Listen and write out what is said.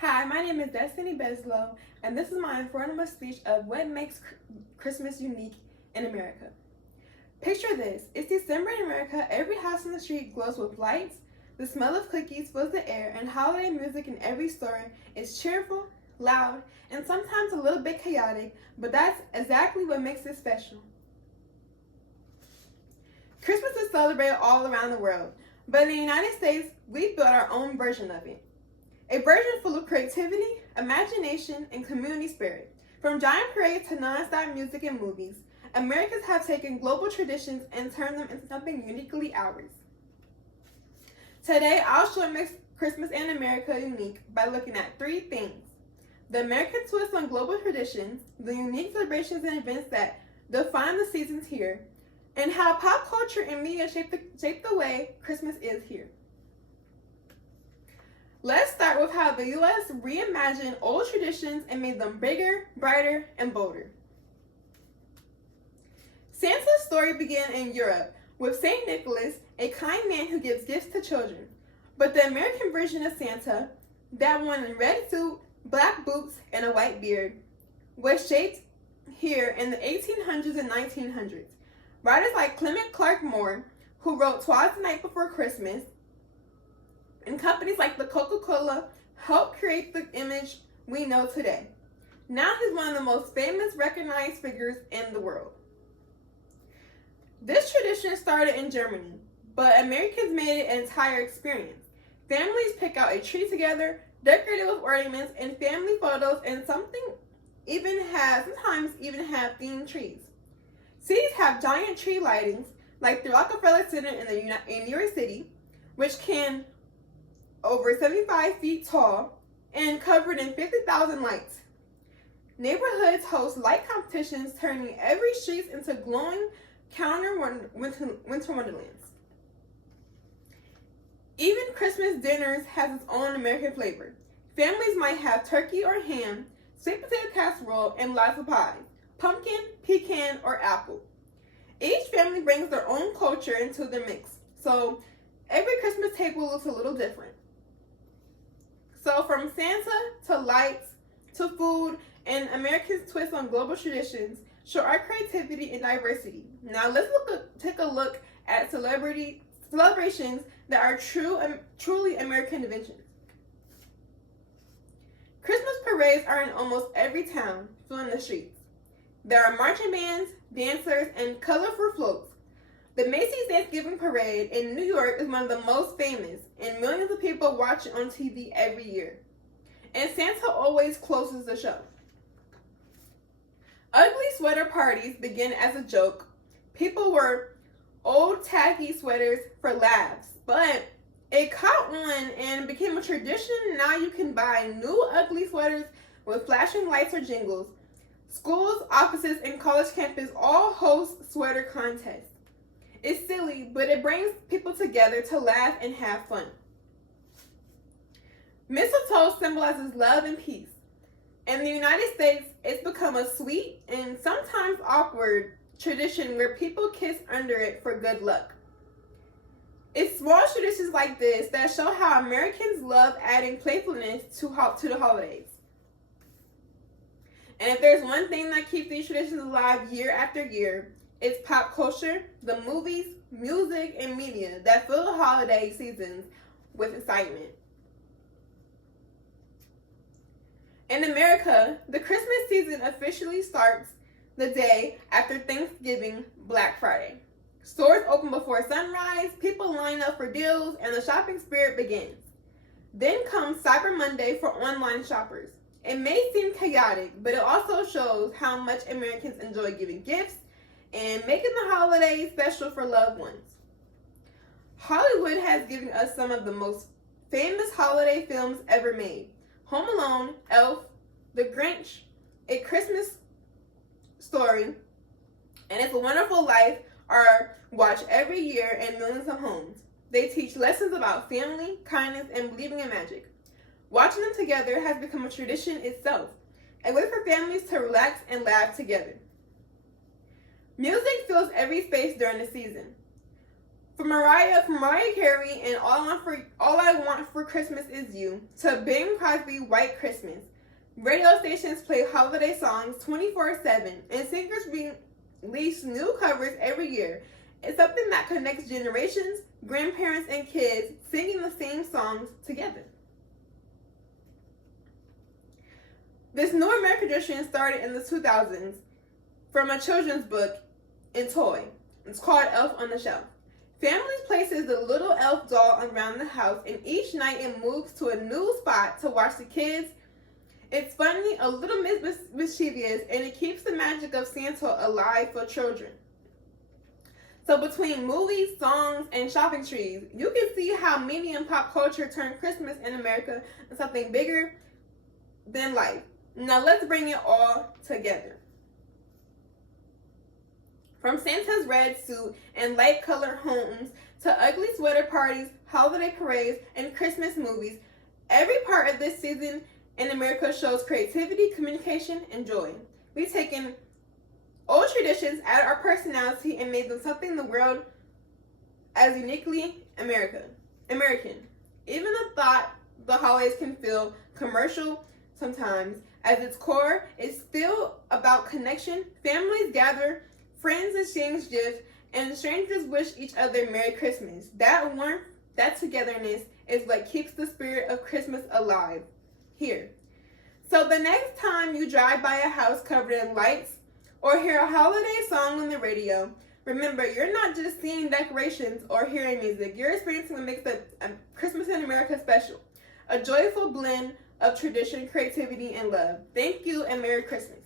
Hi, my name is Destiny Beslow, and this is my informative speech of what makes Christmas unique in America. Picture this. It's December in America. Every house on the street glows with lights. The smell of cookies fills the air, and holiday music in every store is cheerful, loud, and sometimes a little bit chaotic, but that's exactly what makes it special. Christmas is celebrated all around the world, but in the United States, we built our own version of it. A version full of creativity, imagination, and community spirit. From giant parades to non-stop music and movies, Americans have taken global traditions and turned them into something uniquely ours. Today, I'll show what makes Christmas in America unique by looking at three things: the American twist on global traditions, the unique celebrations and events that define the seasons here, and how pop culture and media shape the way Christmas is here. Let's start with how the U.S. reimagined old traditions and made them bigger, brighter, and bolder. Santa's story began in Europe with St. Nicholas, a kind man who gives gifts to children. But the American version of Santa, that one in red suit, black boots, and a white beard, was shaped here in the 1800s and 1900s. Writers like Clement Clark Moore, who wrote Twas the Night Before Christmas, and companies like the Coca-Cola helped create the image we know today. Now he's one of the most famous, recognized figures in the world. This tradition started in Germany, but Americans made it an entire experience. Families pick out a tree together, decorate it with ornaments and family photos, and sometimes even have themed trees. Cities have giant tree lightings, like the Rockefeller Center in New York City, which can over 75 feet tall and covered in 50,000 lights. Neighborhoods host light competitions, turning every street into glowing winter wonderlands. Even Christmas dinners has its own American flavor. Families might have turkey or ham, sweet potato casserole, and lots of pies: pumpkin, pecan, or apple. Each family brings their own culture into the mix, so every Christmas table looks a little different. So from Santa to lights to food and Americans' twist on global traditions show our creativity and diversity. Now let's take a look at celebrations that are truly American inventions. Christmas parades are in almost every town, filling the streets. There are marching bands, dancers, and colorful floats. The Macy's Thanksgiving Parade in New York is one of the most famous, and millions of people watch it on TV every year. And Santa always closes the show. Ugly sweater parties begin as a joke. People wear old tacky sweaters for laughs, but it caught on and became a tradition. Now you can buy new ugly sweaters with flashing lights or jingles. Schools, offices, and college campuses all host sweater contests. It's silly, but it brings people together to laugh and have fun. Mistletoe symbolizes love and peace. In the United States, it's become a sweet and sometimes awkward tradition where people kiss under it for good luck. It's small traditions like this that show how Americans love adding playfulness to the holidays. And if there's one thing that keeps these traditions alive year after year, it's pop culture, the movies, music, and media that fill the holiday seasons with excitement. In America, the Christmas season officially starts the day after Thanksgiving, Black Friday. Stores open before sunrise, people line up for deals, and the shopping spirit begins. Then comes Cyber Monday for online shoppers. It may seem chaotic, but it also shows how much Americans enjoy giving gifts and making the holidays special for loved ones. Hollywood has given us some of the most famous holiday films ever made. Home Alone, Elf, The Grinch, A Christmas Story, and It's a Wonderful Life are watched every year in millions of homes. They teach lessons about family, kindness, and believing in magic. Watching them together has become a tradition itself, a way for families to relax and laugh together. Music fills every space during the season. From Mariah Carey and All I Want for Christmas Is You to Bing Crosby White Christmas, radio stations play holiday songs 24/7, and singers release new covers every year. It's something that connects generations, grandparents, and kids singing the same songs together. This new American tradition started in the 2000s from a children's book and toy. It's called Elf on the Shelf. Families places the little elf doll around the house, and each night it moves to a new spot to watch the kids. It's funny, a little mischievous, and it keeps the magic of Santa alive for children. So between movies, songs, and shopping trees, you can see how media and pop culture turned Christmas in America into something bigger than life. Now let's bring it all together. From Santa's red suit and light-colored homes to ugly sweater parties, holiday parades, and Christmas movies, every part of this season in America shows creativity, communication, and joy. We've taken old traditions, added our personality, and made them something the world as uniquely American. Even the thought the holidays can feel commercial sometimes, at its core, it's still about connection. Families gather, friends exchange gifts, and strangers wish each other Merry Christmas. That warmth, that togetherness is what keeps the spirit of Christmas alive here. So the next time you drive by a house covered in lights or hear a holiday song on the radio, remember, you're not just seeing decorations or hearing music. You're experiencing what makes the Christmas in America special. A joyful blend of tradition, creativity, and love. Thank you, and Merry Christmas.